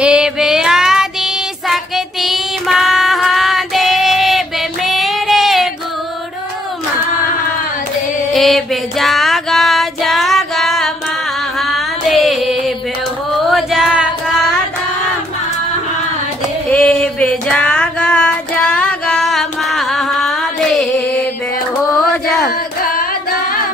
एवे आदि शक्ति महादेव मेरे गुरु महादेव। एवे जागा जागा महादेव हो जागा महादेव। एवे जागा जागा महादेव हो जागा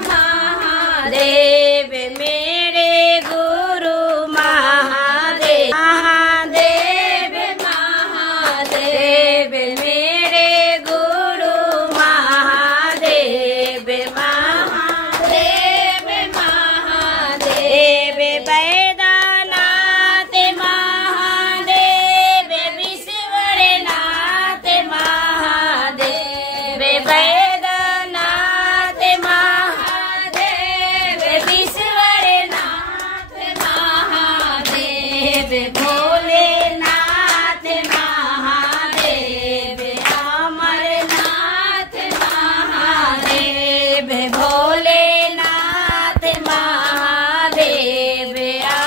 महादेव मेरे गुरु महादेव। महादेव महादेव मेरे गुरु महादेव। महादेव महादेव वैद्यनाथ महादेव विश्वनाथ महादेव। वैद्यनाथ महादेव विश्वनाथ महादेव। भोलेनाथ महादेव अमरनाथ महादेव। भोलेनाथ महादेव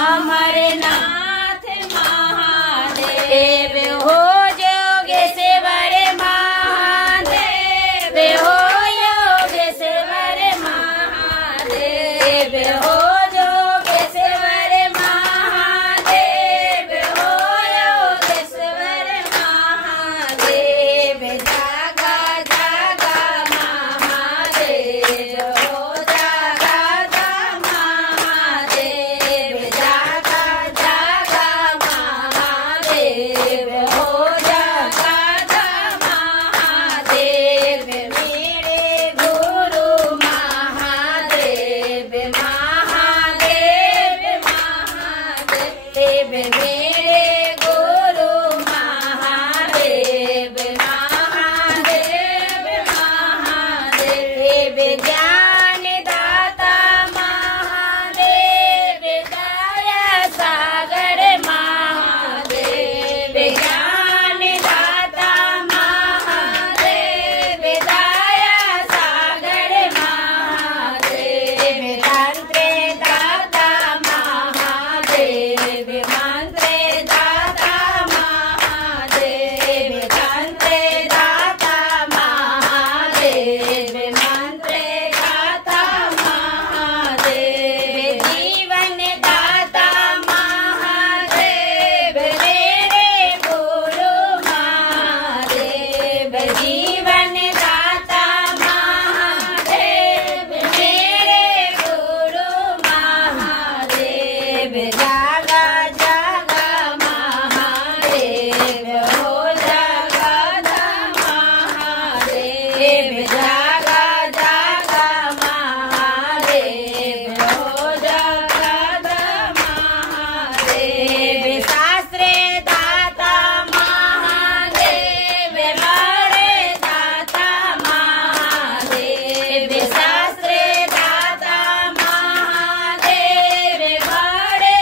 अमरनाथ महादेव। हो योगेश्वर महादेव हो योगेश्वर महादेव। हो योगेश्वर महादेव हो योगेश्वर महादेव। जागा जागा महादेव हो जागा महादेव। जागा जागा महादेव हो जागा महादेव मेरे गुरु महादेव। महादेव महादेव मेरे गुरु महादेव। महादेव महादेव ज्ञान दाता महादेव। दया सागर महादेव। ज्ञान दाता महादेव। दया सागर महादेव। तंत्र दाता महादेव। मंत्र दाता महादेव। तंत्र दाता महादेव। मंत्र दाता महादेव। जीवन दाता महादेव मेरे गुरु महादेव। जीवन दाता महादेव मेरे गुरु महादेव। जागा जागा महादेव हो जागा महादेव। जागा जागा महादेव हो जागा महादेव। शास्त्र दाता महादेव बड़े दाता महादेव। शास्त्र दाता महादेव बड़े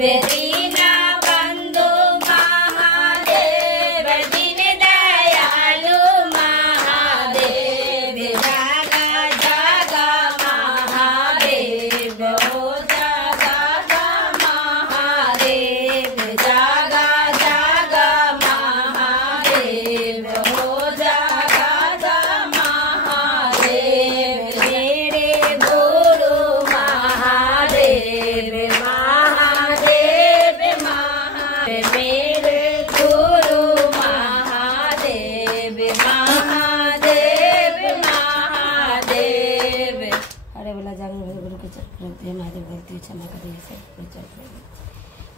दीन बंधु महादेव, दीन दयालु महादेव, जागा जागा महादेव, हो जागा जागा महादेव, जागा जागा महादेव, हो जागा जागा महादेव, मेरे गुरु महादेव, महादेव महादेव, मेरे गुरु महादेव, महादेव महादेव। अरे बोला जागरण गुरु के चक्र महादेव गलती क्षमा करिए सब।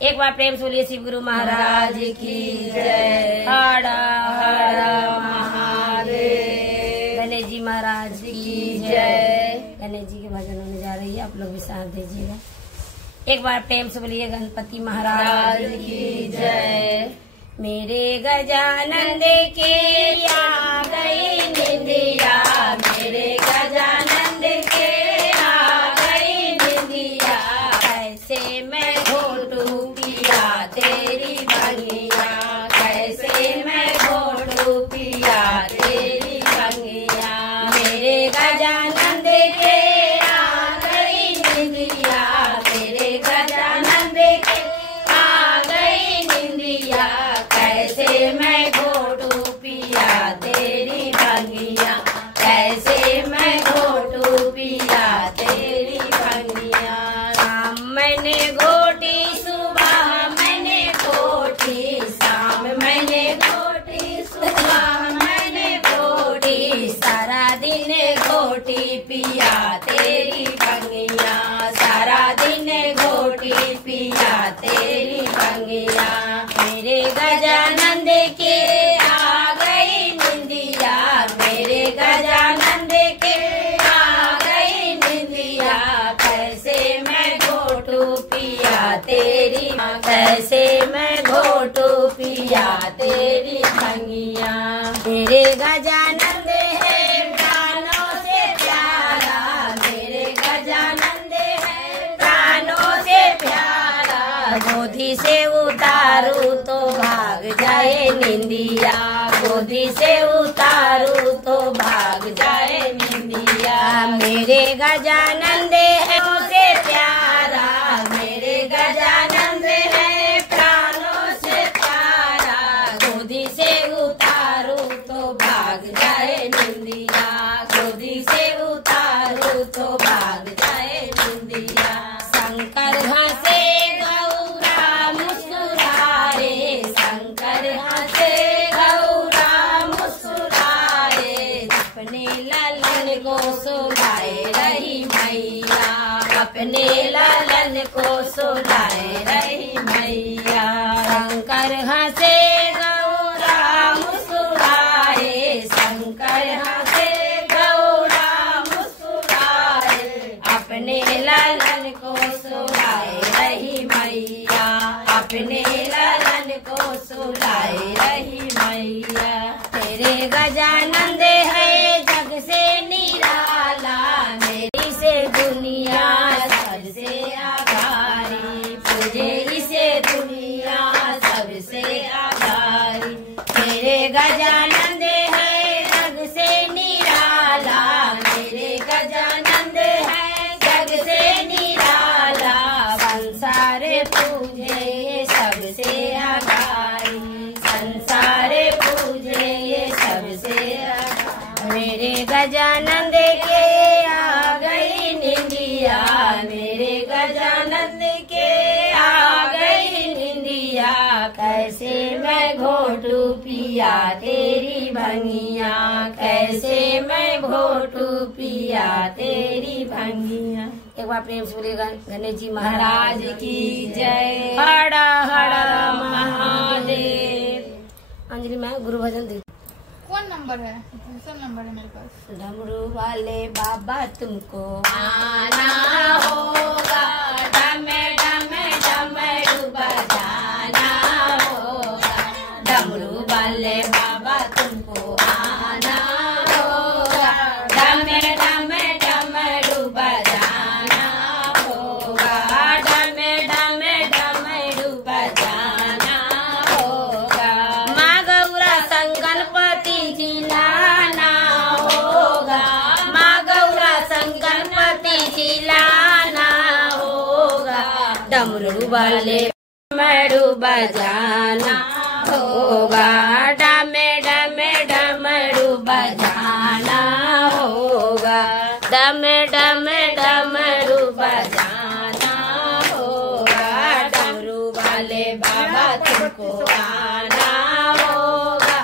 एक बार प्रेम से बोलिए शिव गुरु महाराज की जय। हर हर महादेव। गणेश जी महाराज की जय। गणेश जी के भजन होने जा रही है, आप लोग भी साथ दीजिएगा। एक बार प्रेम से बोलिए गणपति महाराज की जय। मेरे गजानंद के आ गई निंदिया, मेरे गजानंद के आ गई निंदिया, कैसे मैं घोटू पिया तेरी बंगिया, कैसे मैं घोटू पिया तेरी बंगिया, मेरे गजानंद के आ गई निंदिया, मेरे गजानंद के आ गई निंदिया, कैसे मैं घोटू पिया तेरी बंगिया, कैसे मैं घोटू पिया तेरी बंगिया। शाम मैंने घोटी, सुबह मैंने घोटी, शाम मैंने घोटी, सुबह मैंने घोटी, सारा दिन घोटी पिया तेरी बंगिया, सारा दिन घोटी पिया तेरी बंगिया, मेरे गजानंद के आ गई निंदिया, मेरे गजानंद के आ गई निंदिया, कैसे मैं घोटू पिया तेरी, कैसे मैं घोटू पिया तेरी बंगिया, मेरे गजानंद है प्राणों से प्यारा, मेरे गजानंद है प्राणों से प्यारा, गोदी से उतारू तो भाग जाए निंदिया, गोदी से उतारू तो भाग जाए निंदिया, मेरे गजानंद है से प्यारा, मेरे गजानंद है प्राणों से प्यारा, गोदी से उतारू तो भाग जाए निंदिया, गोदी से उतारू तो भाग जाए निंदिया, शंकर हंसे गौरा मुस्कुराए, शंकर हंसे गौरा मुस्कुराए, अपने लालन को सुलाए रही मैया, अपने लालन को सुलाए रही मैया, शंकर हंसे गौरा मुस्कुराए, शंकर हंसे गौरा मुस्कुराए, अपने लालन को सुलाए रही मैया, अपने लालन को सुलाए रही मैया, तेरे गजानंद है जग से निराला, मेरी से दुनिया सबसे आभारी, तुझे इसे दुनिया सबसे आभारी, मेरे गजानंद है जग से निराला, मेरे गजानंद है जग से निराला, संसार पूजे ये सबसे आभारी, संसार पूजे ये सबसे आभारी, मेरे गजानंद के आ गई निंदिया, मेरे गजानंद के आ गई निंदिया, कैसे मैं घोटू पिया तेरी बंगिया, कैसे मैं घोटू पिया तेरी बंगिया। एक बार प्रेम से बोलिएगा गणेश जी महाराज की जय। हर हर महादेव। अंजलि मैं गुरु भजन दी। कौन नंबर है? दूसरा नंबर है मेरे पास। डमरू वाले बाबा तुमको आना होगा, डम डम डमरू बजाना होगा, डमरू वाले बाबा तुमको आना होगा, डम डम डमरू बजाना होगा, डम डम डमरू वाले डमरू बजाना होगा, डमे डमे डमरू बजाना होगा, डमे डमे डमरू बजाना होगा, डमरू वाले बाबा तुमको आना होगा,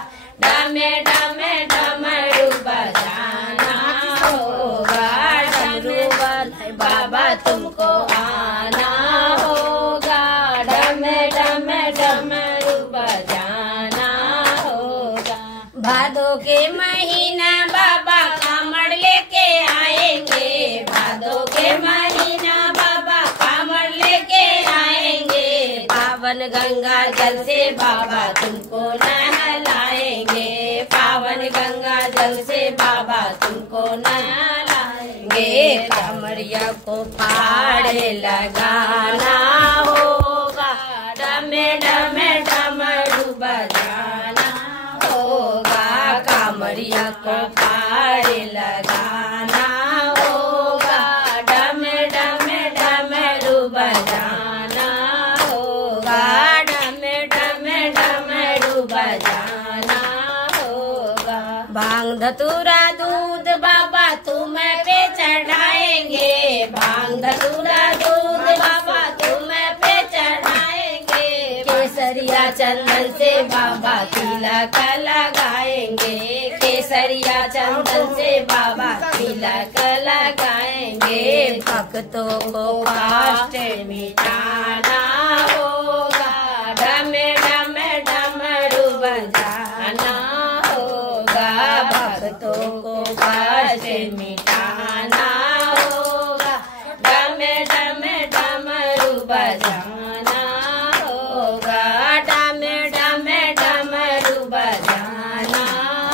डमे डमे डमरू बजाना होगा, डमरू वाले बाबा तुमको आना होगा, डमे डमे डमरू बजाना होगा। भादो के महीना बाबा कामड़ लेके आएंगे, भादो के महीना बाबा कामड़ लेके आएंगे, पावन गंगा जल से बाबा तुमको नहलाएंगे, पावन गंगा जल से बाबा तुमको नहलाएंगे, कमरिया को फाड़े लगाना होगा, डमे डमे डमरू बजाना होगा, कमरिया को फाड़े लगाना होगा, डमे डमे डमरू बजाना होगा, डमे डमे डमरू बजाना होगा। भांग धतूरा दूध बाबा तुम्हें पे चढ़ाएंगे, भांग धतूरा दूध बाबा तुम्हें पे चढ़ाएंगे, केसरिया चंदन से बाबा तिलक लगाएंगे, केसरिया चंदन से बाबा तिलक लगाएंगे, भक्तों को कष्ट मिटाना होगा, डमे डमे डमरू बजाना होगा, भक्तों को कष्ट मिटाना होगा, डमे डमे डमरू बजाना होगा, डमे डमे डमरू बजाना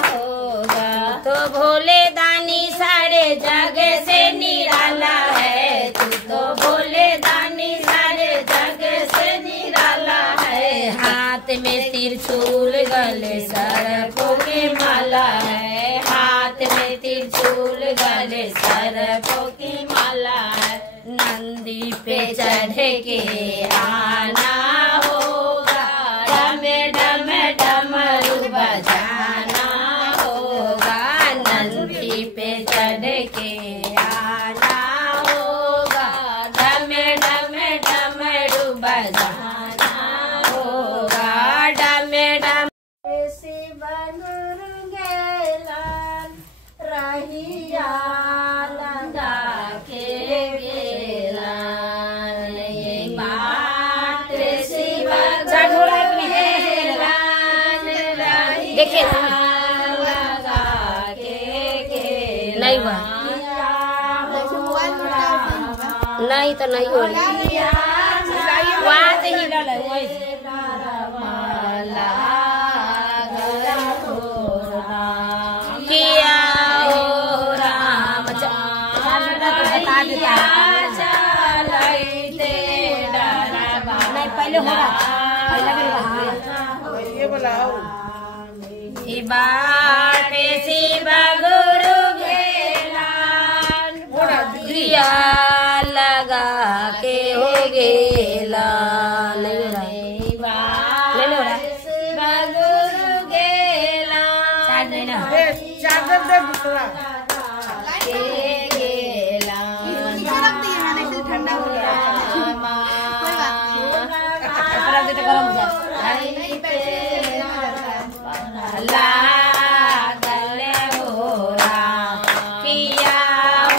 होगा। तो भोले दानी सारे जग से निराला है, तू तो भोले दानी सारे जग से निराला है, हाथ में त्रिशूल गले सर्पों की माला है, हाथ में त्रिशूल गले सर्पों की माला है, नंदी पे चढ़ के आना होगा, डमे डमे डमरू बजाना होगा, नंदी पे चढ़ के आना होगा, डमे डमे डमरू बजाना होगा, डमे डमे शिव गुरु गेलान रहिया लगा के गेलान, ये बात शिव गुरु गेलान रहिया लगा के गेलान। नहीं हुआ, नहीं तो नहीं हो रही, वहाँ से ही डाला किया हो राम नहीं पहले हो रहा, ये बुलाओ बाटे शिव गुरु गेलान दिया लगा के हो गेला, नहीं हो रहा, नहीं हो रहा, शिव गुरु गेलान साथ नहीं ना, चादर दे दूसरा ठंडा हो गया, लागल हो राम पिया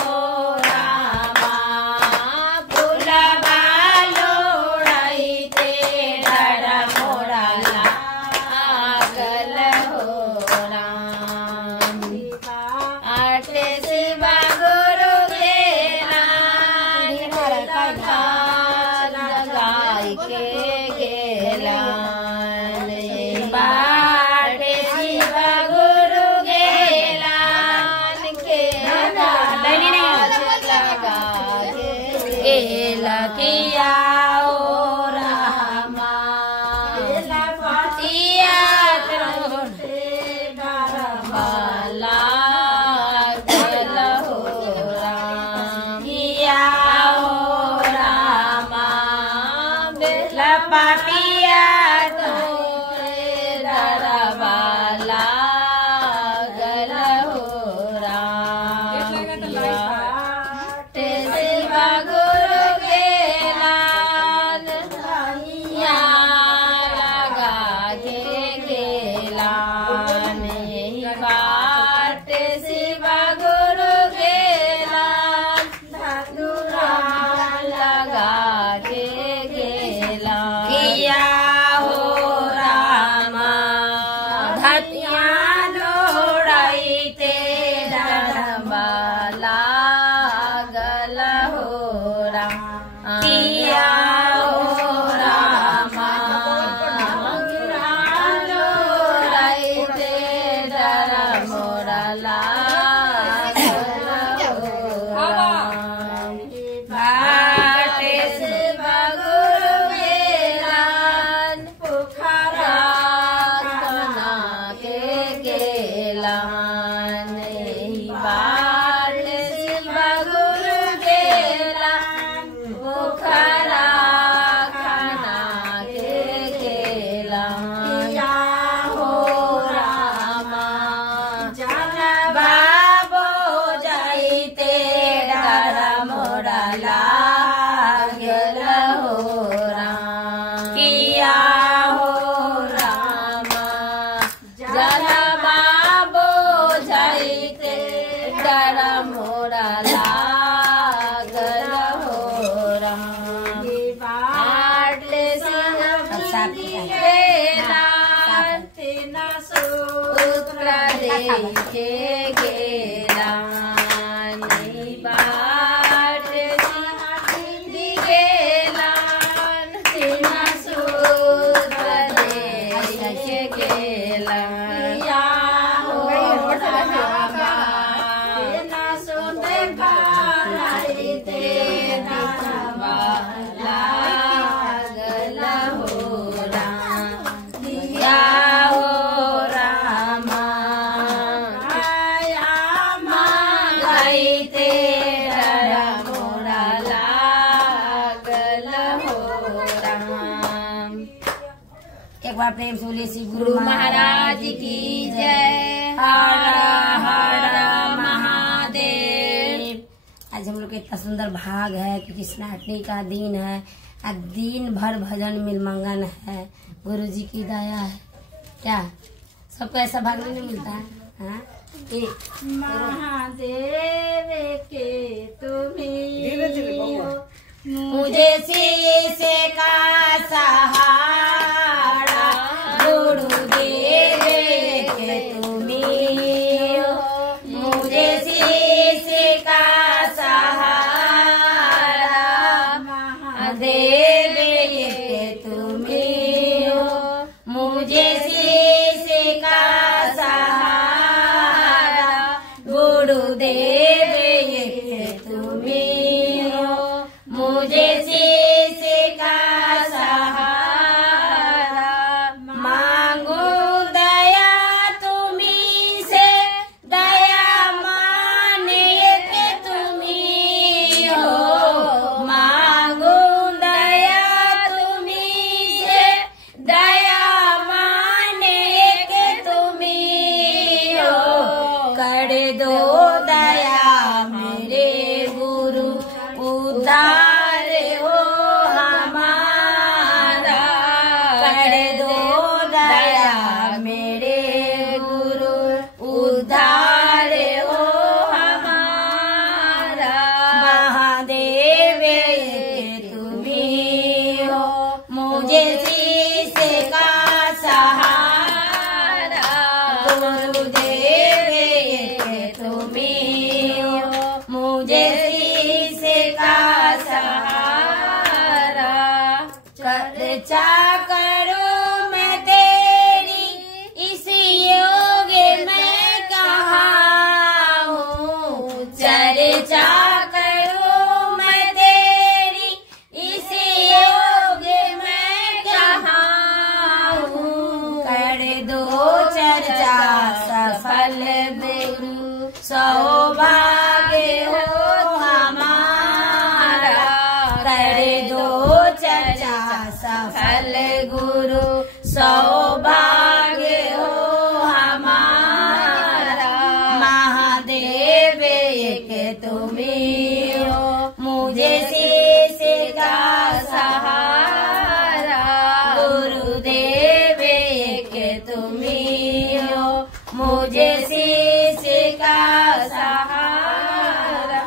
हो रामा, फूलबा लोढ़ैते डर मोरा लागल हो राम, आटे शिव गुरु गेलान लगाई के गेलान, बाटे शिव गुरु गेलान के लगा गेला किया ओ रामा, पतिया वाला गल हो राम, किया ओ रामा पापिया तोरे डरवा लागल हो राम सेवा गुरु के लाल धनिया लगा के गेलान यही बात शिवा गुरु के लाल धनुरा लगा के गेलान किया हो रामा धतिया लोड़ाई ते डरवा लागल हो राम किया हो रामा लोड़ाई ते डर मोरा लागल हो राम बाटे से बगुरु गेलान पोखरा कना के गेलान यही बाट से बगुरु गेलान पोखरा कना के गेलान या हो रामा बाबो जाइते डर मोरा लागल हो राम किया हो रामा जल बाबो जाइते डर मोरा लागल हो राम आटले सूत्र देखे गेलान बाट गेलान तेना सूत्र देखे गेलान या हो रामा तेना सूत्र बाराई तेना लागल हो राम या हो रामा गाइते डर मोरा लागल हो राम। एक बार प्रेम से बोलिए श्री गुरु महाराज की जय। हर हर महादेव। आज हम लोग का इतना सुंदर भाग है कि कृष्णाष्टमी का दिन है। आज दिन भर भजन मिलमंगन है। गुरु जी की दया है। क्या सबको ऐसा भाग नहीं मिलता है? हाँ? महादेव के तुम्हें मुझे शीशे का सहारा गुरुदेव के तुम्हें मुझे शीशे का सहारा महादेव के तुम्हें मुझे शीशे का सहारा गुरुदेव ये तुम्हें हो मुझे शीशे का सहारा मांगू दया तुम्हीं से दया माने के तुम्हीं हो मांगू दया तुम्हीं से दया माने के तुम्हीं हो कर दो दया मेरे गुरु उद्धार हो हमारा कर दो दया मेरे गुरु उद्धार हो हमारा महादेव तुम्हीं हो मुझे शीशे का सहारा गुरुदेव तुम्हीं हो मुझे शीशे का सहारा चर्चा करो मैं तेरी इस योग में कहाँ हूँ चर्चा करो मैं तेरी इस योग में कहाँ हूँ कर दो चर्चा सफल गुरु सौभाग्य हो हमारा कर दो चर्चा सफल गुरु सौभाग्य हो हमारा। महादेव एक तुम्ही हो मुझे शीश का सहारा। गुरुदेव एक तुम्ही हो मुझे शीश का सहारा।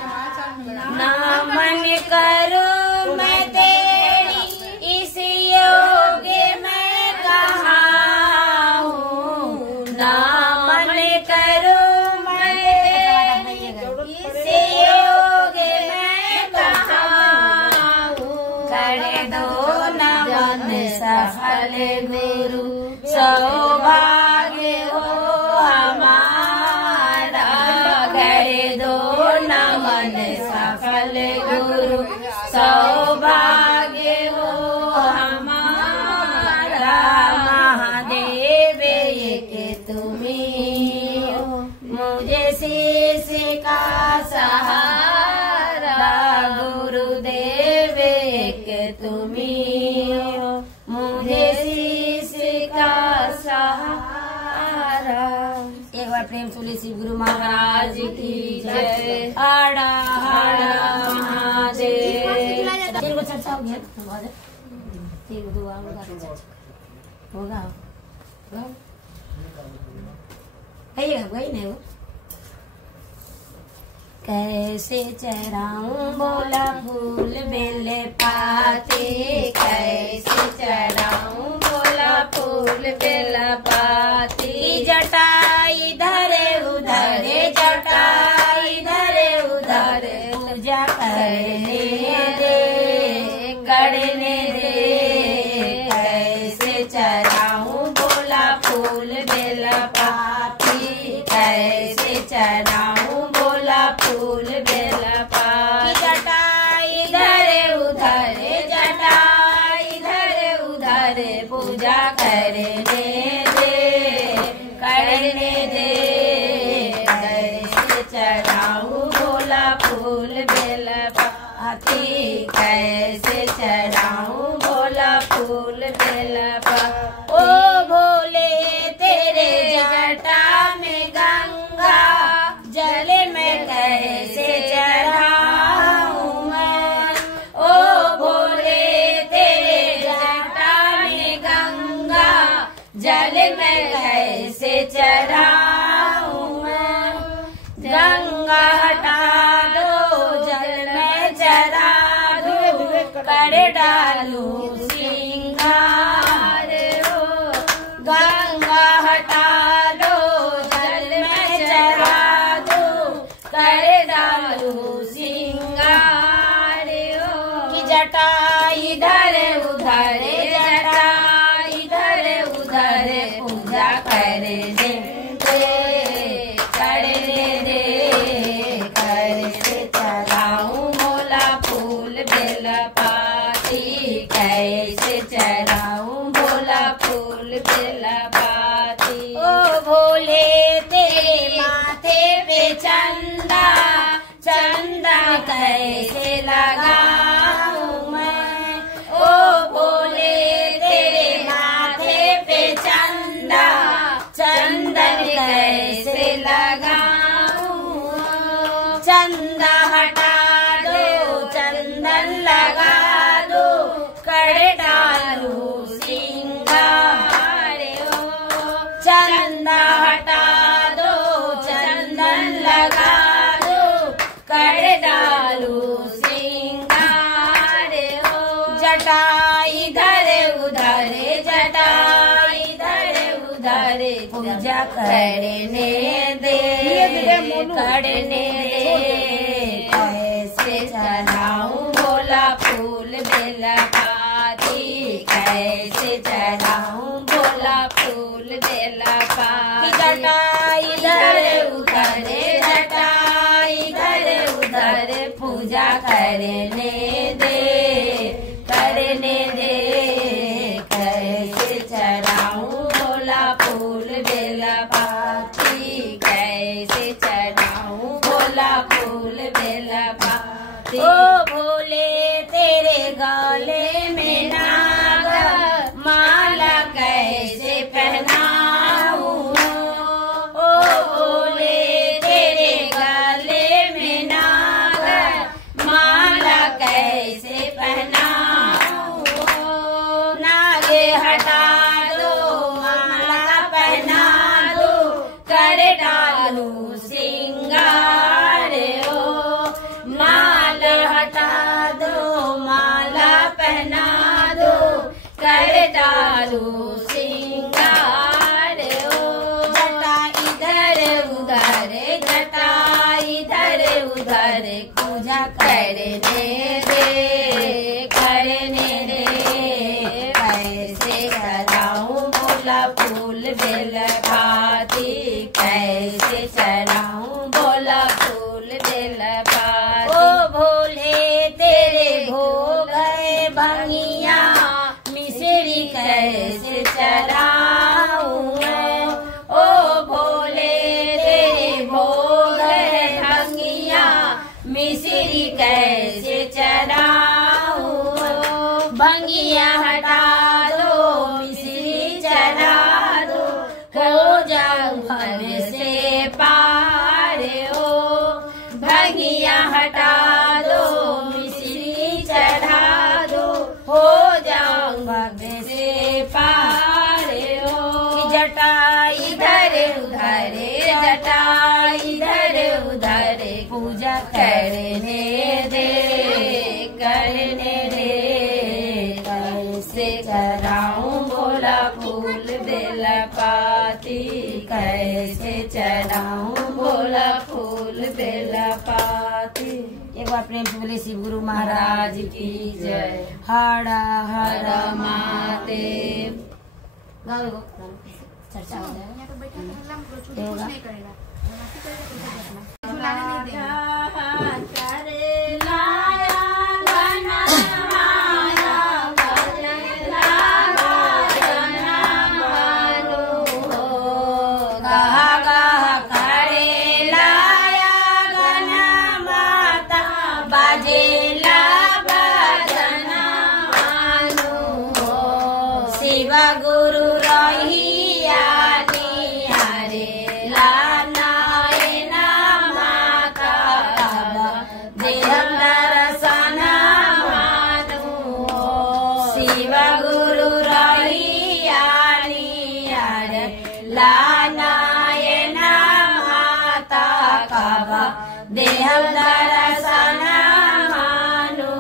नमन करो मैं तेरी इस योग में कहाँ हूँ। नमन करो मैं इस योग में कहाँ हूँ। कर दो नमन सफल गुरु सौभाग्य हो हमारा। कर दो नमन सफल गुरु सौभाग्य हो हमारा। महादेव एक तुम्ही हो मुझे शीश का सहारा। गुरुदेव एक तुम्ही हो मुझे शीश का सहारा। एक बार प्रेम तुलसी गुरु महाराज की जय। हाड़ा हाड़ा महादेव। तीन को चर्चा हो गया, तीन को दुआ होगा गई नहीं वो। कैसे चराऊं बोला फूल बेले पाते। कैसे चराऊं बोला फूल बेला पाती। जटा इधर उधर जटा इधर उधर पूजा करने दे। कैसे चराऊं बोला फूल बेला पाती। कैसे चराऊं बोला फूल बेला पाती। जटा इधर उधर जटा इधर उधर पूजा करने दे कैसे चढ़ाऊं बोला फूल बेला पाती। कैसे चढ़ाऊं बोला फूल बेला पाती। ओ भोले तेरे जटा में गंगा जल में कैसे चढ़ाऊं मैं। ओ भोले तेरे जटा में गंगा जल में कैसे चढ़ाऊं मैं। गंगा हटा दो जल में चढ़ा दो कर डालू सिंगार हो। गंगा हटा दो जल में चढ़ा दो कर डालू सिंगार हो। कि जटा इधर उधर जटा इधर उधर पूजा करने दे कैसे चढ़ाऊं बोला फूल बेला पाती। कैसे चढ़ाऊं बोला फूल बेला पाती। ओ भोले तेरे माथे पे चंदा चंदा कैसे लगाऊं मैं। ओ भोले तेरे माथे पे चंदा चंदन कैसे लगाऊं। चंदा हटा दो चंदन लगा दो कर डालू सिंगार हो। चंदा हटा दो चंदन लगा दो कर डालू सिंगार हो। जटा इधर उधर जटा इधर उधर पूजा करने दे करने दे। कैसे चढ़ाऊं बोला फूल बेला पाती। कैसे चढ़ाऊं बोला फूल बेला पाती। जटा इधर उधर जटा इधर उधर पूजा करने दे कैसे चढ़ाऊं बोला फूल बेला पाती। कैसे चढ़ाऊं बोला फूल बेला पाती। ओ भोले तेरे गले में नाग बना दो करता दो सिंगार हो। जटा इधर उधर जटा इधर उधर पूजा करने दे करने दे। कैसे कराऊं बोला फूल बेल पाती कैसे चढ़ाऊं बोला फूल बेल पाती। ओ भोले तेरे भोग है भंगिया मिश्री कैसे चढ़ाऊं। ओ भोले तेरे भोग है भंगिया मिश्री कैसे चढ़ाऊं। भंगिया हटा दो मिश्री चढ़ा दो हो जाऊं भव से पार हो। भंगिया हटा दो मिश्री चढ़ा दो हो जाऊं भव से पार हो। जटा इधर उधर जटा इधर उधर पूजा करने दे करने दे। कैसे चढ़ाऊं बोला फूल बेल पाती कैसे चढ़ाऊं बोला फूल बेल पाती। एक बार प्रेम से बोले शिव गुरु महाराज की जय। हर हर महादेव। चर्चा हो जाए यहाँ पे बैठा के हल्ला कुछ नहीं करेगा। झुलाने नहीं देगा। गुरु रहिया निहारे लाना माता देहम दर्शन मानु। शिव गुरु रहिया निहारे लाना माता काबा देहम दर्शन मानु।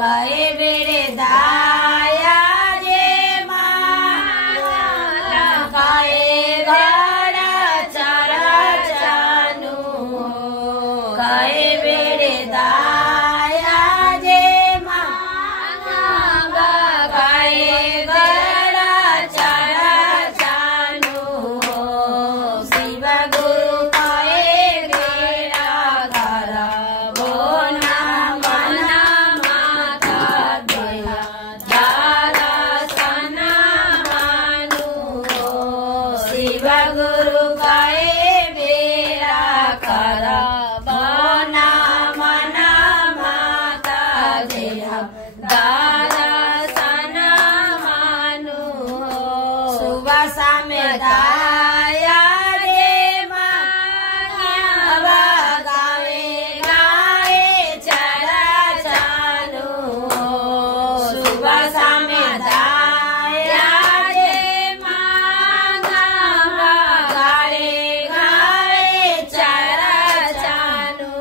कहे बेरे दाया कहे बेरे दाया जे मांगा कहे गड़ा चरा चानु। शिव गुरु कहे बेरा करा बोना मना माता देहा दादा सना मानु। शिव गुरु कहे बेरा करा दादा सना मानु। सुबह शाम दाया रे मावा गावे गाए चरा चानु। सुबह शाम दाया रे मावा गावे गाए चरा चानु।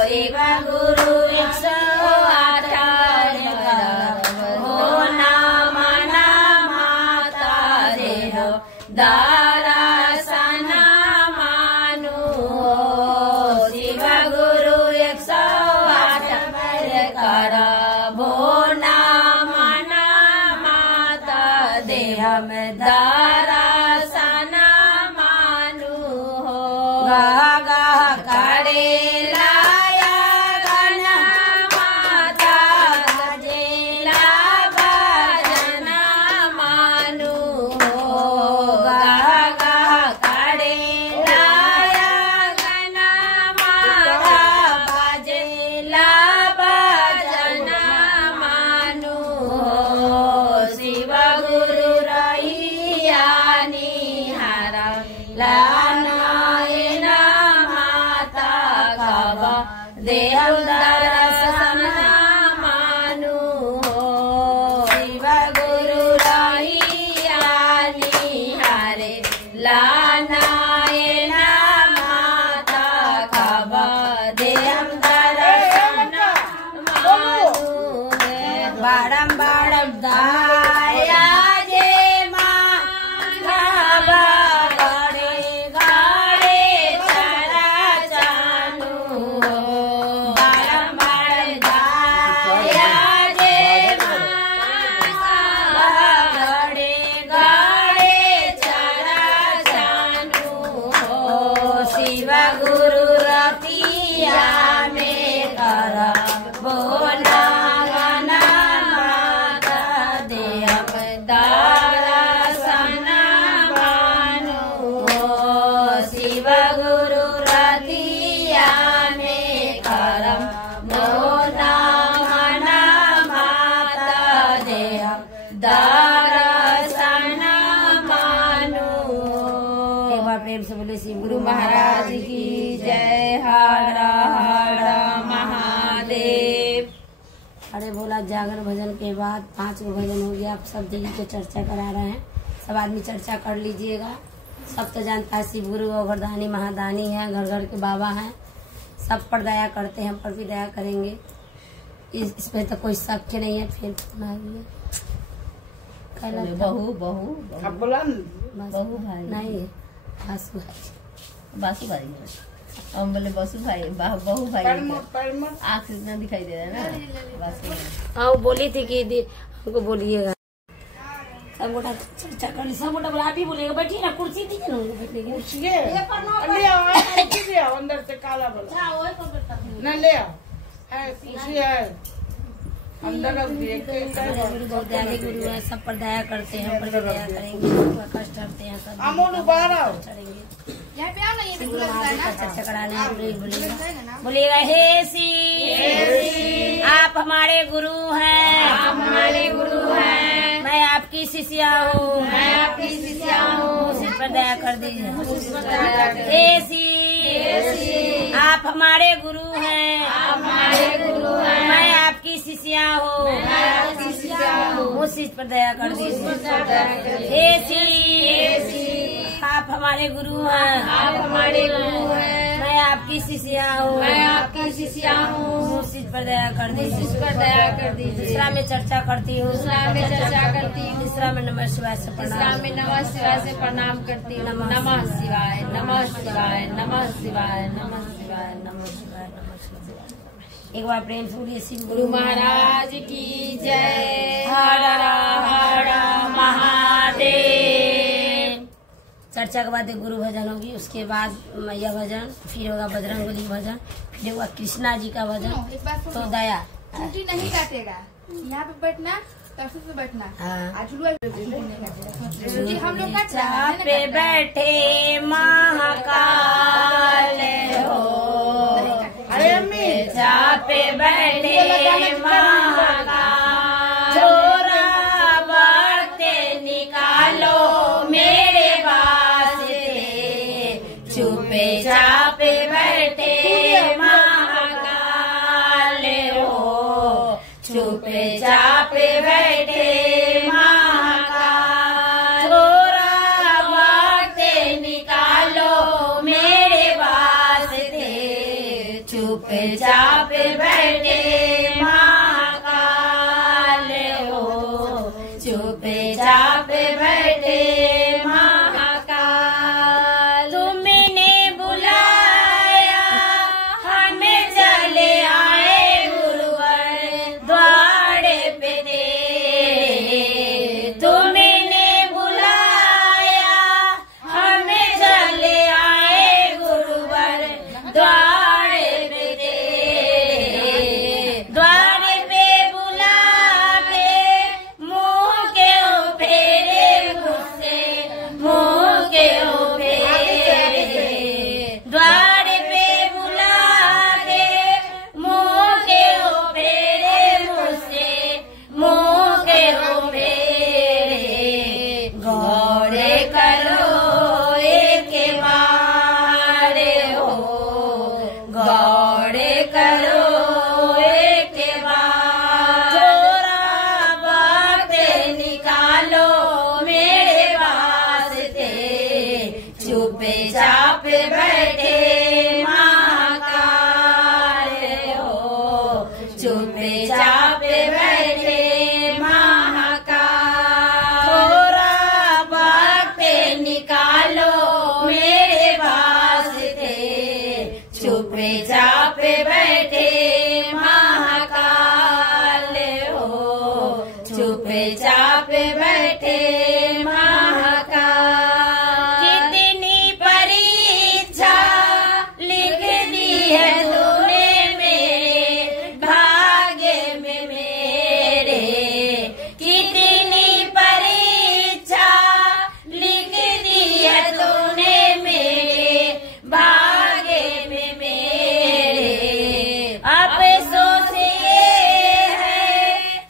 शिव गुरु दारा सना मानु। शिव गुरु 108 कर बोना मना माता देह में दारा सना मानु। गाह गाह करे लाया गण माता गजेला भजन मानु। गाह बारंबार दाया जे माँ गाड़े गाड़े चरा चानू बारंबार दाया जे माँ गाड़े गाड़े चरा चानू शिव गुरु रतिया में कर बोला प्रेम से बोले श्री गुरु महाराज की जय। हर हर महादेव। अरे बोला जागर भजन के बाद 5 गो भजन हो गया। आप सब देवी की चर्चा करा रहे हैं, सब आदमी चर्चा कर लीजिएगा। सब तो जानता है शिव गुरु गोवर्धनी महादानी है, घर घर के बाबा हैं, सब पर दया करते हैं, हम पर भी दया करेंगे। इसमें तो कोई शक नहीं है। फिर बहू भाई नहीं बासु भाई हम बोले बसु भाई बहू भाई आँख से इतना दिखाई दे रहा है ना बासु। हाँ वो बोली थी कि हमको बोलिएगा। सब गोटा चर्चा कर ली, सब गोटा बोला आप ही बोलिएगा। बैठिए ना, कुर्सी दीजिए ना उनको बैठने के लिए। अंदर से काला बोला न ले आओ, है कुर्सी है अंदर रख दिए। बहुत दयालु गुरु है, सब पर दया करते हैं, पर भी दया करेंगे। कष्ट करते हैं सब चढ़ेंगे। चर्चा कराने बोलिएगा। हे श्री आप हमारे गुरु हैं, आप हमारे गुरु हैं। मैं आपकी शिष्या हूँ, मैं आपकी शिष्या हूँ। सिर पर दया कर दीजिए। हे श्री आप हमारे गुरु हैं, आप हमारे गुरु हैं। मैं आपकी शिष्या हूँ, मैं आपकी शिष्या हूँ। मुझ सिर पर दया कर दीजिए। हे श्री आप हमारे गुरु हैं, आप हमारे गुरु हैं। मैं आपकी शिष्या हूँ, मैं आपकी शिष्या हूँ। मुझ सिर पर दया कर दीजिए, मुझ पर दया कर दीजिए। दूसरा में चर्चा करती हूँ, दूसरा में चर्चा करती हूँ। तीसरा में नमः शिवाय से प्रणाम, तीसरा में नमः शिवाय से प्रणाम करती हूँ। नमः शिवाय, नमः शिवाय, नमः शिवाय, नमः शिवाय, नमः शिवाय, नमः शिवाय। एक बार प्रेम से बोलिए श्री गुरु महाराज की जय। हर हर महादेव। चर्चा के बाद एक गुरु भजन होगी, उसके बाद मैया भजन, फिर होगा बजरंगबली भजन, फिर होगा कृष्णा जी का भजन। तो दया छुट्टी नहीं काटेगा, यहाँ पे बैठना, तरफ पे बैठना। हम लोग पे बैठे महाकाल हो, पे बैठे महाकाल। छोरा बढ़ते निकालो मेरे वास्ते, चुपे चापे बैठे महाकाल हो, चुपे चापे बैठे महाकाल। छोरा बढ़ते निकालो मेरे वास्ते, चुपे चापे बैठे महाकाल हो, चुपे चापे बैठे महाकाल। तुमने बुलाया हमें चले आए गुरुवर द्वार पे तेरे, चुपचाप बैठे महाकाल। कितनी परीक्षा लिख दी है तूने मेरे भाग्य में मेरे, कितनी परीक्षा लिख दी है तूने मेरे भाग्य में मेरे। अफसोस ये है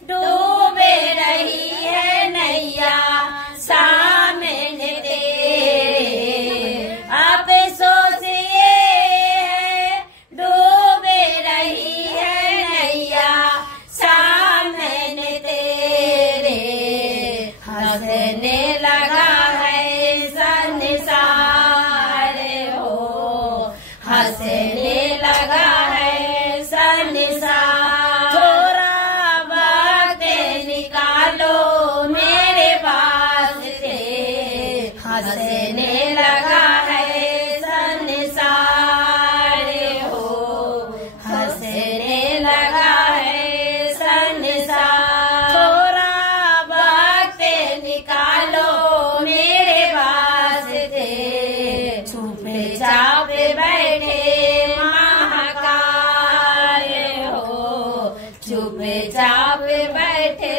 डूबे रही है नैया सामने तेरे। अफसोस ये है डूबे रही है नैया सामने तेरे। हंसने लगा है संसार हो, हंसने लगा है संसार। थोड़ा वक्त निकालो मेरे पास से, हंसने लगा है संसार हो, हंसने लगा है संसार। थोड़ा वक्त निकालो मेरे पास से, चुपचाप बैठे महाकाल हो, चुपचाप बैठे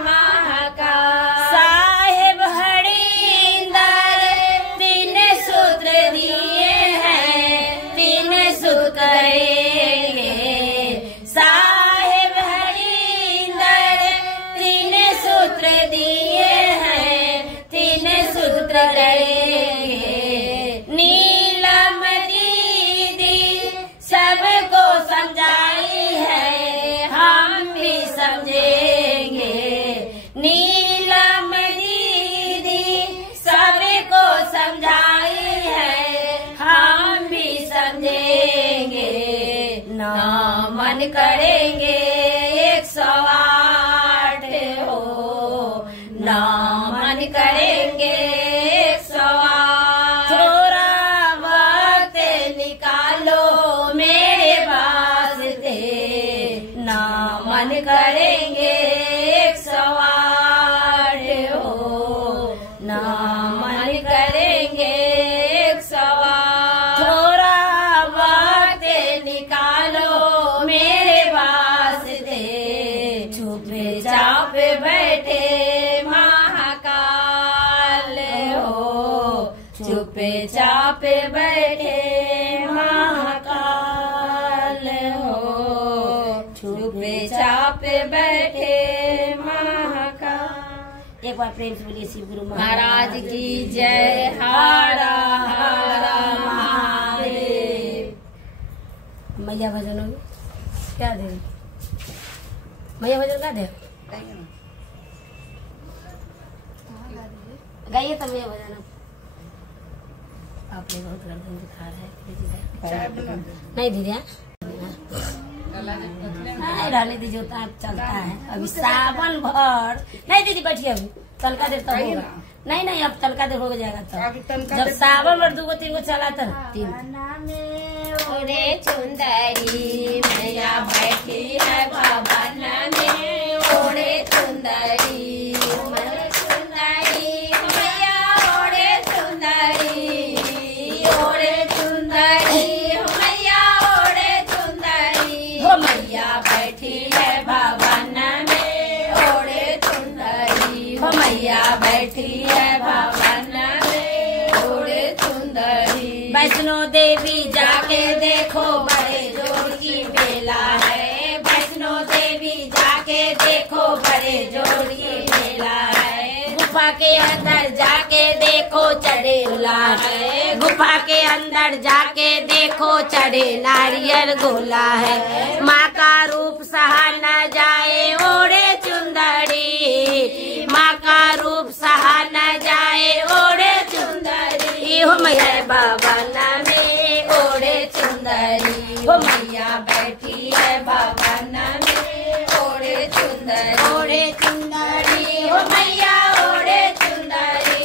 महाकाल। साहेब हरिंदर 3 सूत्र दिए हैं, 3 सूत्र करेंगे। साहेब हरिंदर 3 सूत्र दिए हैं, 3 सूत्र करेंगे। नीलम दीदी सबको समझाई है, हम भी समझेंगे। नीलम दीदी सबको समझाई है, हम भी समझेंगे। ना मन करेंगे 108 हो, ना मन करेंगे 108। थोड़ा वक्त निकालो मेरे पास से, ना मन करेंगे 108 हो, ना मन करेंगे 108। थोड़ा वक्त निकालो मेरे पास से, चुपचाप बैठे महाकाल हो, चुपचाप बैठे महाकाल हो, चुपचाप बैठे महाकाल। एक बार प्रेम से बोलिए शिव गुरु महाराज की जय। हर हर महादेव। मैया भजन होगी क्या दे? मैया भजन क्या दे? गाइए तो मैया भजन। आपने बहुत गर्दन दिखा रहा है नहीं दीदी? नहीं रहने दीजिए, उतना चलता है अभी सावन भर। नहीं दीदी बैठिए, अभी तनका देर तक होगा। नहीं अब तनका देर हो जाएगा तब, जब सावन भर 2 3 चला था 3। ओरे चुंदरी मैया बैठी है भवन में, ओरे चुंदरी चुंदरी मैया, ओरे चुंदरी, ओरे चुंदरी मैया, ओरे चुंदरी। हो मैया बैठी है भवन में, ओरे चुंदरी। हो मैया बैठी है भवन में, ओरे चुंदरी। वैष्णो देवी जाके देखो बड़े जोर की मेला है, वैष्णो देवी जाके देखो बड़े जोर की मेला है। गुफा के अंदर जाके देखो चढ़ेला है, गुफा के अंदर जाके देखो चढ़े नारियल गोला है। माँ का रूप सहा न जाए ओढ़े चुंदरी, माँ का रूप सहा न जाए ओढ़े चुंदरी। हो मैया भवन में ओढ़े चुंदरी, हो मैया बैठी है भवन में ओढ़े चुंदरी, ओढ़े चुंदरी। हो मैया ओढ़े चुंदरी,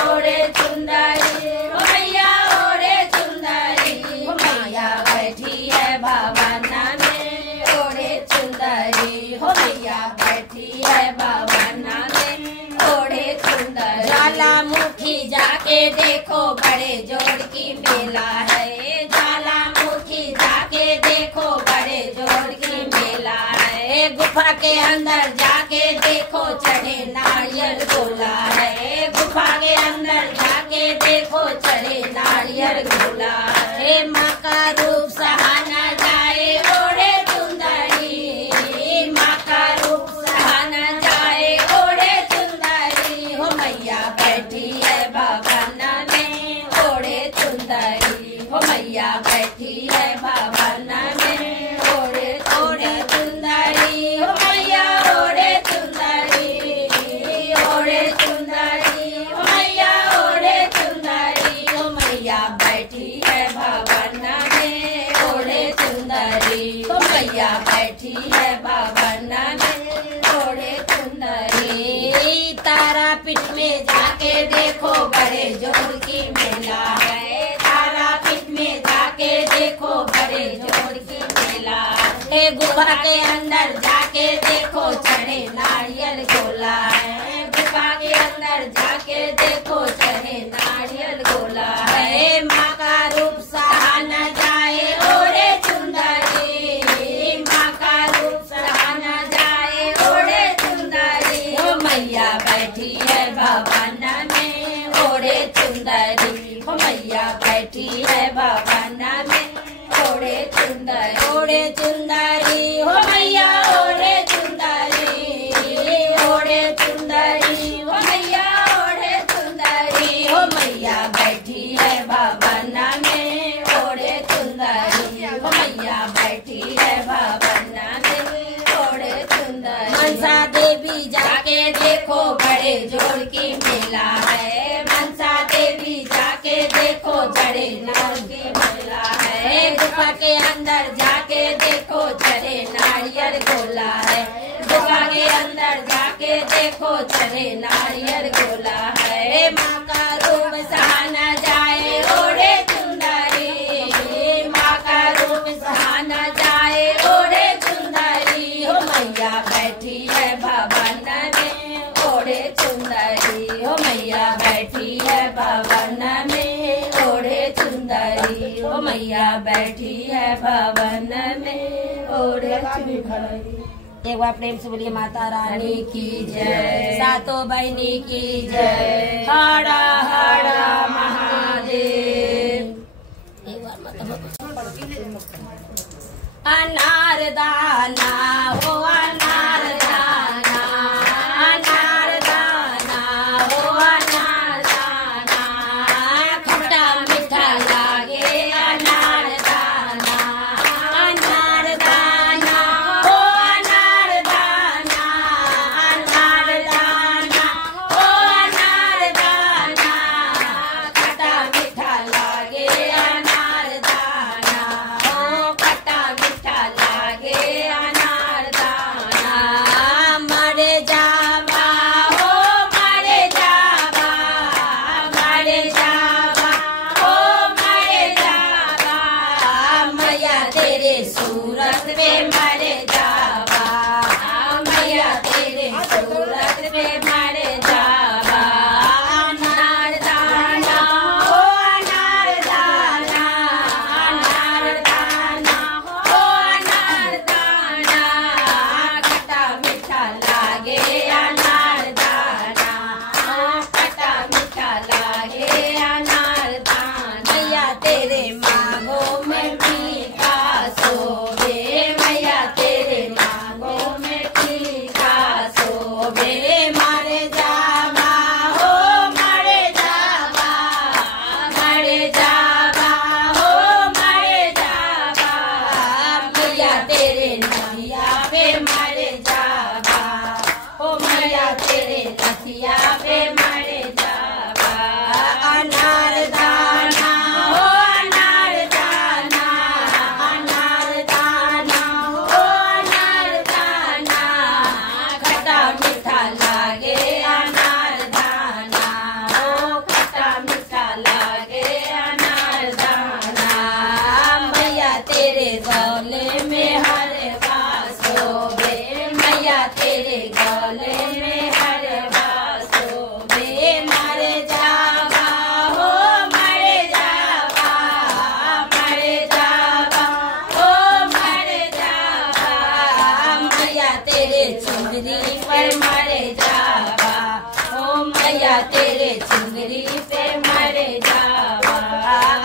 ओढ़े चुंदरी। हो मैया ओढ़े चुंदरी, हो मैया बैठी है भवन में ओढ़े चुंदरी। हो मैया बैठी है देखो बड़े जोड़ की मेला है, ज्वालामुखी जाके देखो बड़े जोड़ की मेला है, गुफा के अंदर जाके देखो चढ़े नारियल गोला है, गुफा के अंदर जाके देखो चढ़े नारियल गोला है, माँ का रूप सहा न जाए ओढ़े चुंदरी, माँ का रूप सहा न जाए ओढ़े चुंदरी, हो मैया बैठी है भवन में ओढ़े चुंदरी, हो मैया बैठी है भवन में ओढ़े ओढ़े चुंदरी, हो मैया ओढ़े चुंदरी, ओढ़े चुंदरी, हो मैया ओढ़े चुंदरी, हो मैया बैठी है भवन में ओढ़े चुंदरी, हो मैया बैठी है भवन में ओढ़े चुंदरी, तारापीठ में जाके देखो बड़े जोड़ की मेला है, तारापीठ में जाके देखो बड़े जोड़ की मेला है, गुफा के अंदर जाके देखो चढ़े नारियल गोला है, गुफा के अंदर जाके देखो चढ़े नारियल गोला है, माँ का रूप सहा न जाए ओढ़े चुंदरी, माँ का रूप सहा न जाए ओढ़े चुंदरी, हो मैया बैठी है भवन में ओढ़े चुंदरी, हो मैया बैठी है भवन में ओढ़े चुंदरी, ओढ़े चुंदरी, हो मैया ओढ़े चुंदरी, ओढ़े चुंदरी, हो मैया ओढ़े चुंदरी, हो मैया बैठी है भवन में ओढ़े चुंदरी, हो मैया बैठी है भवन में ओढ़े चुंदरी, मनसा देवी जाके देखो बड़े जोड़ की मेला है, मनसा देवी जाके देखो बड़े जोड़ की मेला है, गुफा के अंदर जाके देखो चढ़े नारियल गोला है, गुफा के अंदर जाके देखो चढ़े नारियल गोला है, माँ का रूप सहा न जाए ओढ़े चुंदरी, माँ का रूप सहा न जाए ओढ़े चुंदरी, हो मैया बैठी है भवन में ओढ़े चुंदरी, हो मैया बैठी है भवन में ओढ़े चुंदरी, हो मैया बैठी है भवन में ओढ़े चुंदरी। एक बार प्रेम से बोलिए माता रानी की जय, सातों बहनी की जय, हरा हरा महादेव। एक बार अनार दाना हो अनार दाना, अनार दाना हो अनार दाना, खट्टा मीठा लागे अनार दाना, अनार दाना हो अनार दाना, अनार दाना हो अनार दाना, खट्टा मीठा लागे अनार दाना, हो खट्टा मीठा लागे अनार दाना, मरे जावा हो मरे जावा, मरे जावा हो मरे जावा, मैया तेरे सूरत में मरे जावा, मैया तेरे सूरत में मरे जावा, अनार दाना हो अनार दाना, अनार दाना हो अनार दाना, खट्टा मीठा लागे अनार दाना, खट्टा मीठा लागे अनार दाना, मैया तेरे मांगों में टीका सोबे, मैया तेरे मांगों में टीका सोबे, मरे जावा हो मरे जावा, मरे जावा हो मरे जावा, मैया तेरे नदिया पे मरे जावा, हो मैया तेरे नदिया पे मरे जावा, अनार दाना हो अनार दाना, अनार दाना हो अनार दाना, खट्टा मीठा लागे अनार दाना, हो खट्टा मीठा लागे अनार दाना, मैया तेरे गले में हरे बासोबे, मैया तेरे गले में हरे बासोबे, मरे जावा हो तेरे चुंदरी पर मरे जावा, ओ मैया तेरे चुंदरी पे मरे जावा।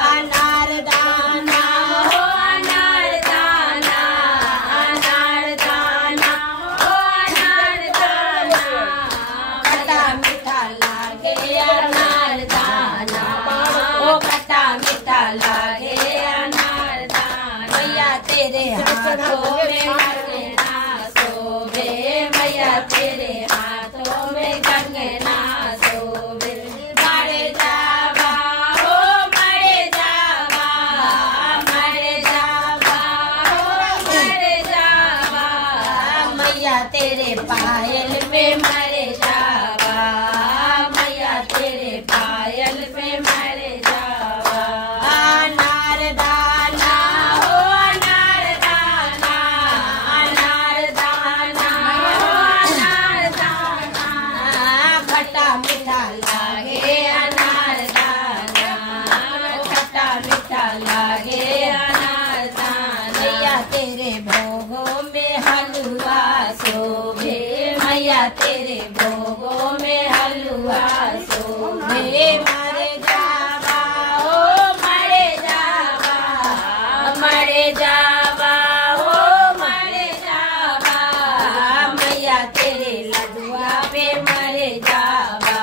अनार दाना हो अनार दाना, अनार दाना हो अनार दाना, खट्टा मीठा लागे अनार दाना, ओ खट्टा मीठा लागे अनार दाना। मैया तेरे हाथों में कंगना शोभे, मैया तेरे हाथों में कंगना शोभे। मरे जावा हो मरे जावा, मरे जावा हो मरे जावा, मैया तेरे पायल पे मरे जावा, मैया तेरे पायल पे मरे जावा। अनार दाना हो अनार दाना, अनार दाना हो अनार दाना, खट्टा मीठा लागे अनार दाना, खट्टा मीठा लागे अनार दाना। मैया तेरे भोगों में हलवा शोभे, मैया तेरे भोगों में हलवा शोभे। मरे जावा ओ मरे जावा, मरे जावा ओ मरे जावा, मैया तेरे लडुआ पे मरे जावा,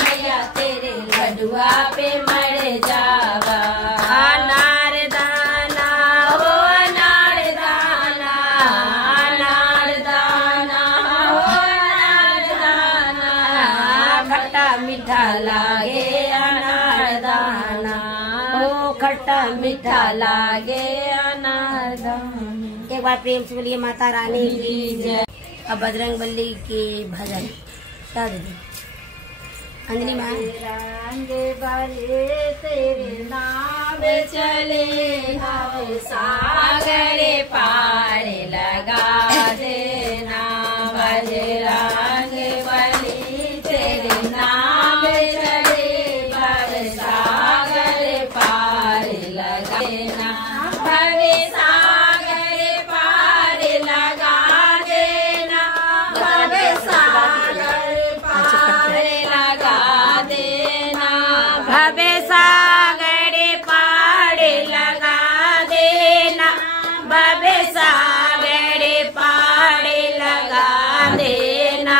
मैया तेरे लडुआ पे मरे जावा। अनार दाना हो अनार दाना, अनार दाना हो अनार दाना, खट्टा मीठा लागे अनार दाना, ओ खट्टा मीठा लागे अनार दाना। एक बार प्रेम से बोलिए माता रानी की जय। अब बजरंग बली की भजन क्या दीदी अंजनी माँ। रंग बले तेरे नाम चले, भव सागर पार लगा देना, बजरंग बली तेरे नाम चले, भव सागर पार लगा देना, भव सागर पार लगा देना, भव सागर पार लगा देना, भव सागर पार लगा देना, भव सागर पार लगा देना।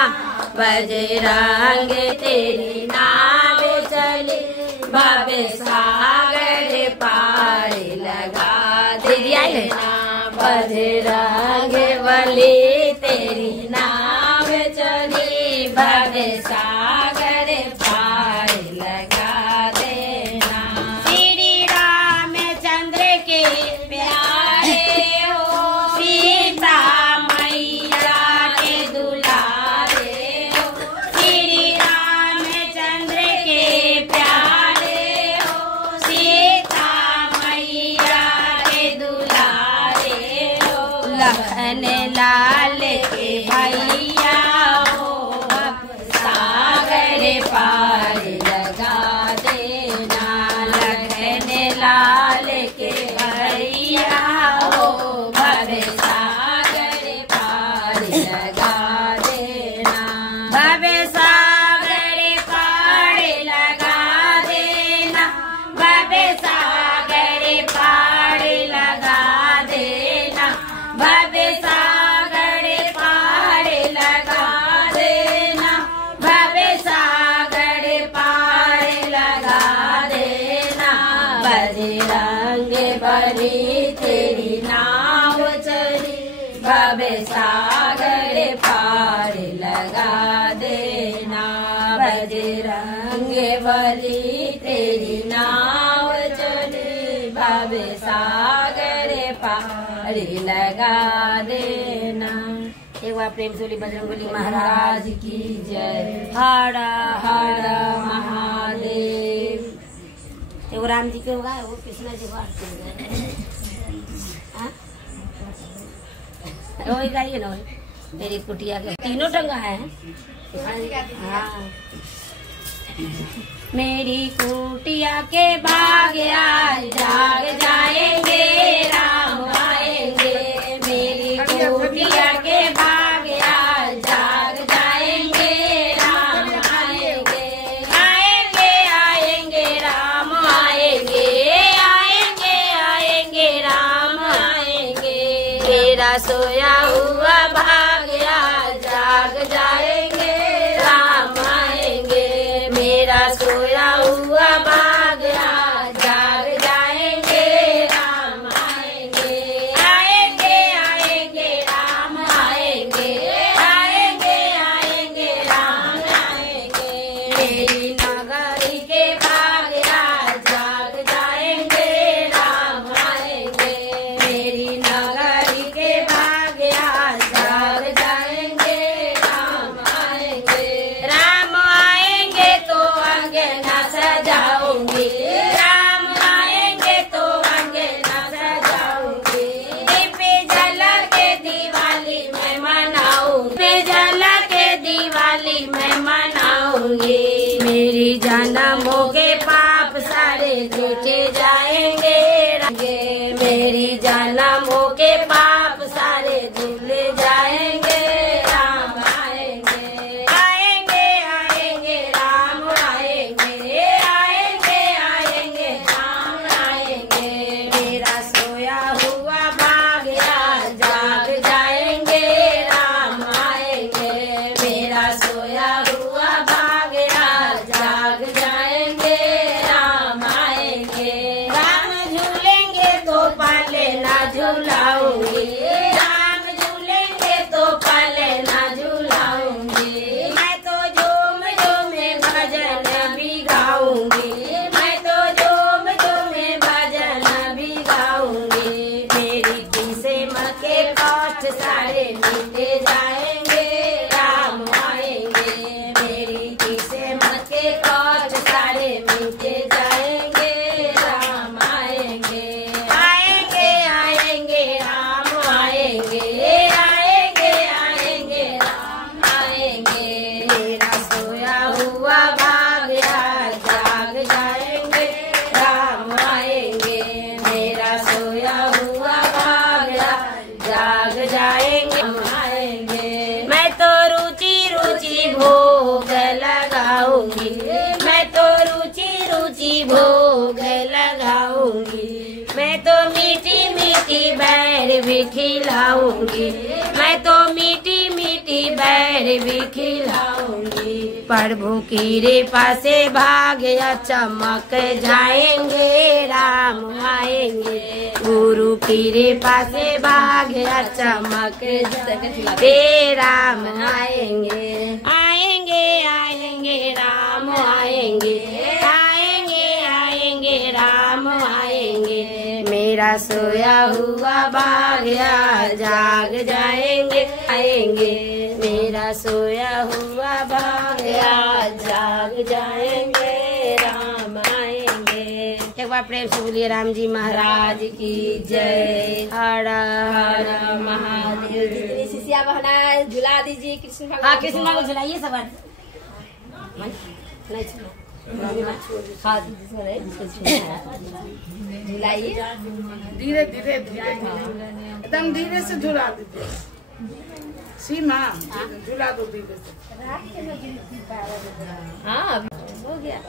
बजरंग तेरी नाव चले, भव सागर पार लगा देना, बजरंग बली तेरी नाव चली, भव सागर पार लगा देना। श्री रामचंद्र के प्यारे हो, सीता मैया के दुलारे हो, श्री रामचंद्र के प्यारे हो, सीता मैया के दुलारे हो, लखन लाल के भैया हो, सागर पार लगा देना, लखन लाल के भैया हो, भव सागर पार लगा देना, भव सागर पार लगा देना, भव सागर पार लगा देना, भव सागर पार लगा देना, भव सागर पार लगा देना। बजरंग बली तेरी नाव चली, भव सागर पार लगा देना, बजरंग बली तेरी नाव चली, भव सागर पार लगा देना। एक बार प्रेम से बोली बजरंगबली महाराज की जय। हर हर महादेव। एगो राम जी के होगा, वो कृष्णा जी को वही गाइए ना, मेरी कुटिया के तीनों टंगा है। हाँ। मेरी कुटिया के बाग आज जाग जाएंगे, राम आएंगे। मेरी कुटिया के सोया हुआ भाग्या जाग जाएंगे राम आएंगे। मेरा सोया हुआ भाग्या जाग जाएंगे राम आएंगे। आएंगे आएंगे राम आएंगे। आएंगे आएंगे राम आएंगे। मेरी नगरी के भाग्या जाग जाएंगे राम आएंगे। मेरी नगरी के भाग्या जाग जाएंगे राम आएंगे। राम आएंगे तो अंगना सजाऊंगी। राम आएंगे तो अंगना सजाऊंगी। दीप जला के दिवाली मैं मनाऊंगी। दीप जला के दिवाली मैं मनाऊंगी। मेरी जन्मों के पाप सारे धुल जाएंगे। मेरी जन्मों के पाप सारे धुल जाएंगे राम आएंगे। आएंगे आएंगे राम आएंगे। आएंगे आएंगे राम आएंगे। मेरा सोया हुआ भाग्या जाग जाएंगे राम आएंगे। मेरा सोया हुआ भाग्या जाग जाएंगे राम आएंगे। राम झूलेंगे तो पाले ना झूलाऊंगी। राम झूलेंगे तो पाले ना झूलाऊंगी। मैं तो झूम झूम भजन भी गाऊंगी। मैं तो झूम झूम भजन भी गाऊंगी। मेरी किस्म के कष्ट सारे मिट जाएंगे राम आएंगे। मेरी किस्म के कष्ट सारे मिट जाएंगे राम आएंगे। आएंगे आएंगे राम आएंगे। आएंगे आएंगे राम आएंगे। मेरा सोया हुआ भाग्या जाग जाएंगे राम आएंगे। मेरा सोया हुआ भाग्या जाग जाएंगे राम आएंगे। मैं तो रुचि रुचि भोग लगाऊंगी। मैं तो रुचि रुचि भोग लगाऊंगी। मैं तो मीठी मीठी बैर भी खिलाऊंगी। मैं तो मीठी मीठी बैर भी खिलाऊंगी। प्रभु की कृपा से भाग्य चमक जाएंगे राम आएंगे। गुरु की कृपा से भाग्य चमक जाएंगे राम आएंगे। आएंगे आएंगे राम आएंगे। आएंगे आएंगे राम आएंगे। मेरा सोया हुआ भाग्या जाग जाएंगे आएंगे। मेरा सोया हुआ भाग्या जाग जाएंगे राम आएंगे। एक बार प्रेम से बोलिए राम जी महाराज की जय। हर हर महादेव। जितनी शिष्या बहना झुला दीजिए कृष्ण भगवान। हाँ कृष्ण भगवान झुलाइए सब। नहीं छुला। हाँ जिसको नहीं जिसको झुलाइए। धीरे धीरे धीरे एकदम धीरे से झुला दीजिए। सीमा झुला दो धीरे से। हाँ हो गया।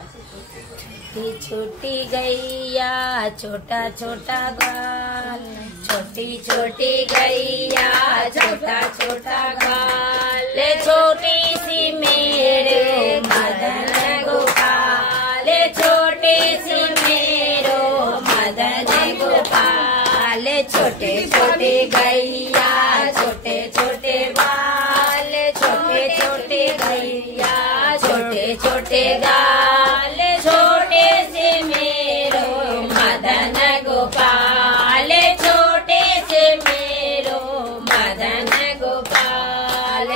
छोटी गैया छोटा छोटा ग्वाल। छोटी छोटी गैया छोटा छोटा ग्वाल। छोटी सी मेरे मदन गोपाल। छोटी सी मेरो मदन गोपाल। छोटे छोटे गैया छोटे छोटे बाल। छोटे छोटे गैया छोटे छोटे गाल। छोटे से मेरो मदन गोपाल। छोटे से मेरो मदन गोपाल।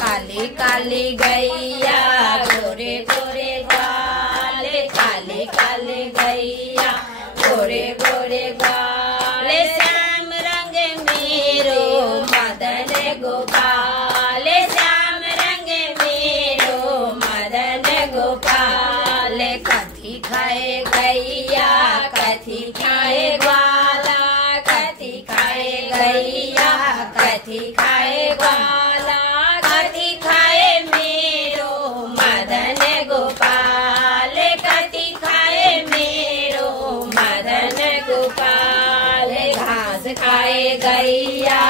काली काली गैया गोरे गोरे ग्वाल। काली काली गैया गोरे गोरे ग्वाल। श्याम रंग मेरो मदन गोपाल। श्याम रंग मेरो मदन गोपाल। कथी खाए गैया कथी खाए ग्वाला। कथी खाए गैया कथी खाए ग्वाला। कथी खाए मेरो मदन गोपाल। कथी खाए मेरो मदन गोपाल। घास खाए गैया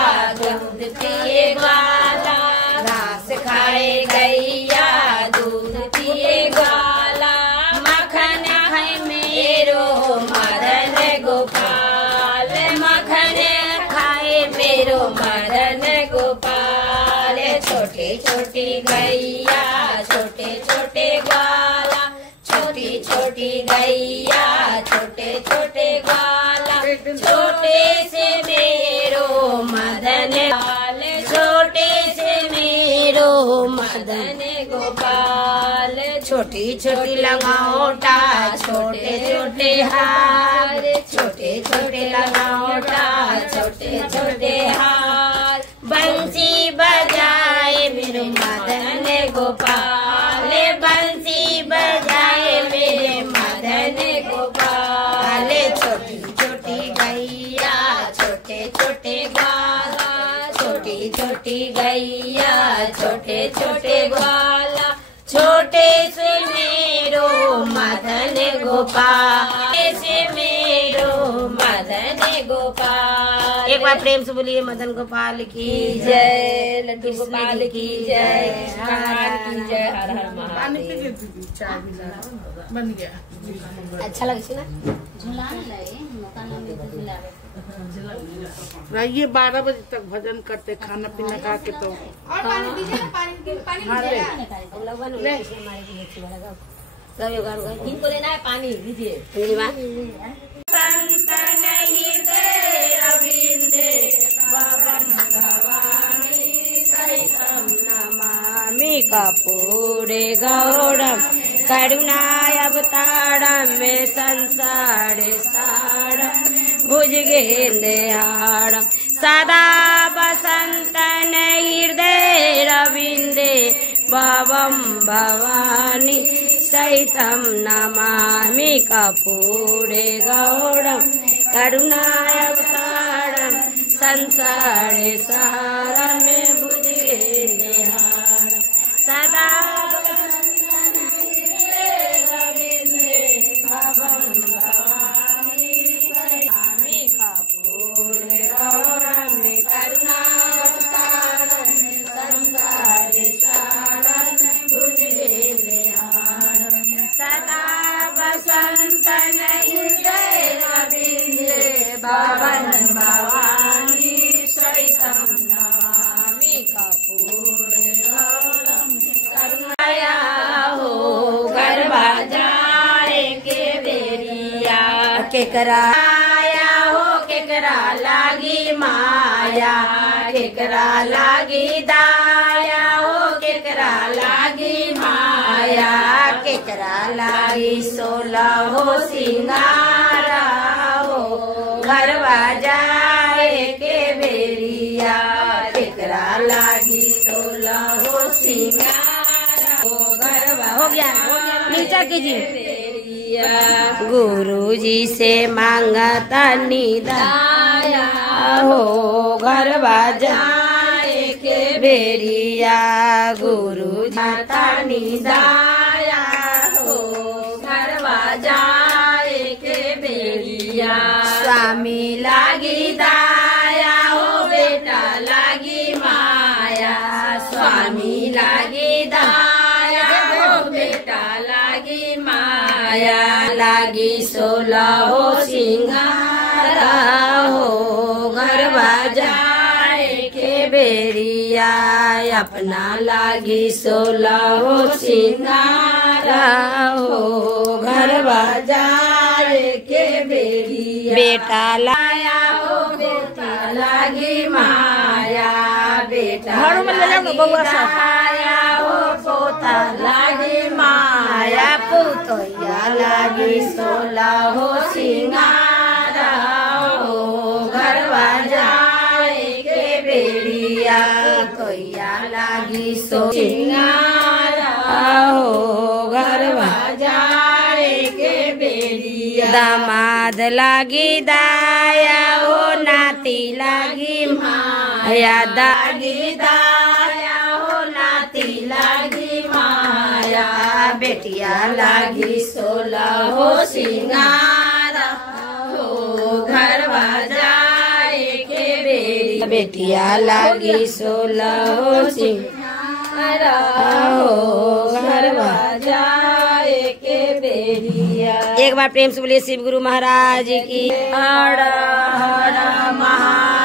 छोटी छोटी गैया छोटे छोटे ग्वाला, छोटी छोटी गैया छोटे छोटे ग्वाला, छोटे से मेरो मदन लाल, छोटे से मेरो मदन गोपाल, छोटी छोटी लगाओटा छोटे छोटे हार, छोटे छोटे लगाओटा छोटे छोटे हार, बंसी बजाए मेरे मदन गोपाल, बंसी बजाए मेरे मदन गोपाल, छोटी छोटी गैया छोटे छोटे ग्वाला, छोटी छोटी गैया छोटे छोटे ग्वाला, छोटे से मेरो मदन गोपाल, से मेरो मदन गोपाल। एक बार प्रेम से बोलिए मदन गोपाल की जय, लड्डू गोपाल की जय, की जय, हर हर महादेव। चाय बन गया। अच्छा लगे ना रहिए 12 बजे तक भजन करते खाना पीना खा के तो इनको लेना है पानी दीजिए। संतन हृदय रविंदे भवन भवानी सहितं नमामि कपूरे गौरम करुणावतारम में संसारे सारम भुजगेन्द्रहारम सदा वसंतन हृदय रविंदे भवं भवानी सहितं नमामि कपूरे गौरम करुणावतारम संसारे सारम भुजगेन्द्रहारम सदा संतन हृदय रविंदे भवन भवानी सहितं नमामि कपूरे गौरम करुणाया हो गरबा जाए के बेरिया केकराया हो केकरा लागी माया, केकरा लागी दाया हो केकरा लागी माया, केकरा लागी 16 हो सिंगारा हो घरवा जाए के बेरिया, केकरा लागी 16 हो सिंगारा हो घरवा। हो गया नीचा कीजिए। गुरुजी से मांगता निदाया हो घरवा जाए के बेरिया, गुरु जाता निदाया हो घरवा जाए के बेरिया, स्वामी लागी दाया हो बेटा लागी माया, स्वामी लागी दाया हो बेटा लागी माया, लागी 16 हो सिंगारा हो घरवा जाए के बेरिया, अपना लागी 16 हो सिंगारा हो घरवा जाए के बेरिया, बेटा लाया हो बेटा लागी माया, बेटा लाया हो पोता लागी माया, पुतैया लागी 16 हो सिंगारा हो घरवा जाए के बेरिया, कोइया लागी 16 सिंगारा हो घरवा जाए के बेरिया, दामाद लागी दाया हो नाती लागी माया, दागी दाया हो नाती लागी माया, बेटिया लागी 16 हो सिंगारा हो घरवा जाए के बेरिया, बेटिया लागी 16 हो सिंगारा हो घरवा जाए के बेरिया। एक बार प्रेम से बोलिए शिव गुरु महाराज की हर हर महा